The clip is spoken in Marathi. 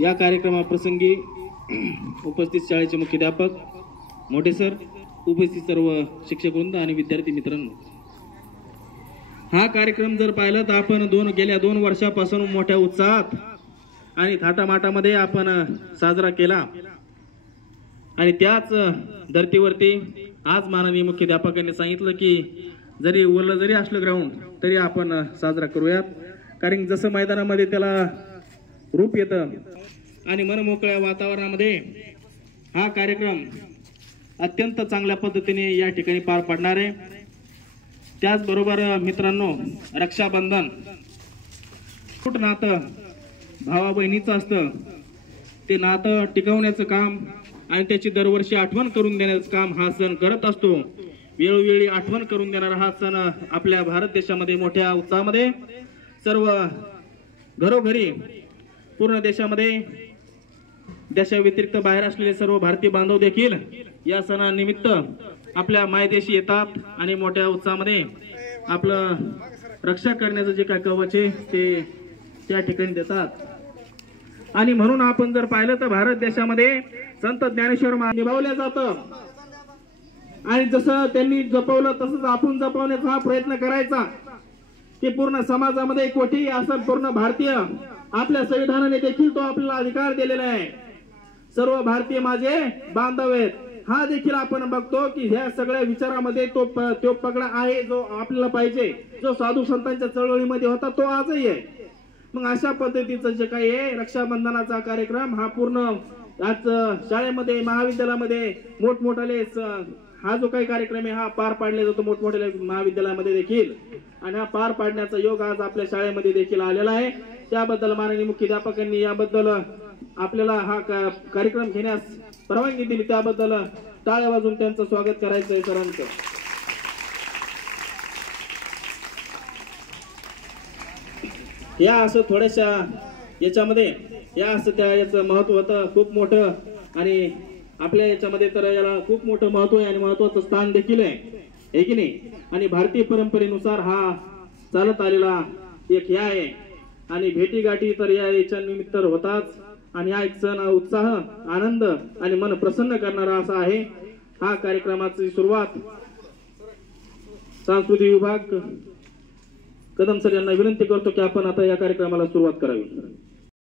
या कार्यक्रमाप्रसंगी उपस्थित शाळेचे मुख्याध्यापक, मोठे सर, उपस्थित सर्व शिक्षक वृंद आणि विद्यार्थी मित्रांनो, हा कार्यक्रम जर पाहिलं तर आपण गेल्या 2 वर्षापासून मोठ्या उत्साहात आणि थाटामाटामध्ये आपण साजरा केला आणि त्याच धर्तीवरती आज माननीय मुख्याध्यापकांनी सांगितलं की जरी ओलं जरी असलं ग्राउंड तरी आपण साजरा करूयात, कारण जसं मैदानामध्ये त्याला रूप येतं आणि मनमोकळ्या वातावरणामध्ये हा कार्यक्रम अत्यंत चांगल्या पद्धतीने या ठिकाणी पार पडणार आहे। त्याचबरोबर मित्रांनो, रक्षाबंधन कुठ नातं भावा बहिणीचं असतं, ते नातं टिकवण्याचं काम आणि त्याची दरवर्षी आठवण करून देण्याचं काम हा सण करत असतो। वेळोवेळी आठवण करून देणारा हा सण आपल्या भारत देशामध्ये मोठ्या उत्साहामध्ये सर्व घरोघरी पूर्ण देशामध्ये, देशाव्यतिरिक्त बाहेर असलेले सर्व भारतीय बांधव देखील या सणानिमित्त आपल्या मायदेशी येतात आणि मोठ्या उत्साहामध्ये आपलं रक्षा करण्याचं जे काय कवच आहे ते त्या ठिकाणी देतात। आणि म्हणून आपण जर पाहिलं तर भारत देशामध्ये संत ज्ञानेश्वर निभावलं जातं आणि जसं त्यांनी जपवलं तसंच आपण जपवण्याचा हा प्रयत्न करायचा की पूर्ण समाजामध्ये कोठेही असं पूर्ण भारतीय आपल्या संविधानाने देखील तो आपल्याला अधिकार दिलेला आहे। सर्व भारतीय माझे बांधव आहेत, हा देखील आपण बघतो की ह्या सगळ्या विचारामध्ये तो पगडा आहे जो आपल्याला पाहिजे, जो साधू संतांच्या चळवळीमध्ये होता तो आजही आहे। मग अशा पद्धतीचं जे काही आहे रक्षाबंधनाचा कार्यक्रम हा पूर्ण आज शाळेमध्ये, महाविद्यालयामध्ये मोठमोठाले हा जो काही कार्यक्रम आहे हा पार पाडला जातो मोठमोठ्या महाविद्यालयामध्ये देखील, आणि हा पार पाडण्याचा योग आज आपल्या शाळेमध्ये देखील आलेला आहे। त्याबद्दल माननीय मुख्याध्यापकांनी याबद्दल आपल्याला हा कार्यक्रम घेण्यास परवानगी दिली, त्याबद्दल टाळ्या वाजवून त्यांचं स्वागत करायचं आहे सरांचं। या असं थोड्याशा याच्यामध्ये याचं महत्व होतं खूप मोठं आणि आपल्या याच्यामध्ये तर याला खूप मोठं महत्व आहे आणि महत्वाचं स्थान देखील आहे की नाही। आणि भारतीय परंपरेनुसार हा चालत आलेला एक हे आहे आणि भेटीगाठी तर याच्या निमित्त होताच आणि हा एक सण उत्साह, आनंद आणि मन प्रसन्न करणारा असा आहे। हा कार्यक्रमाची सुरुवात सांस्कृतिक विभाग कदम सर यांना विनंती करतो की आपण आता या कार्यक्रमाला सुरुवात करावी।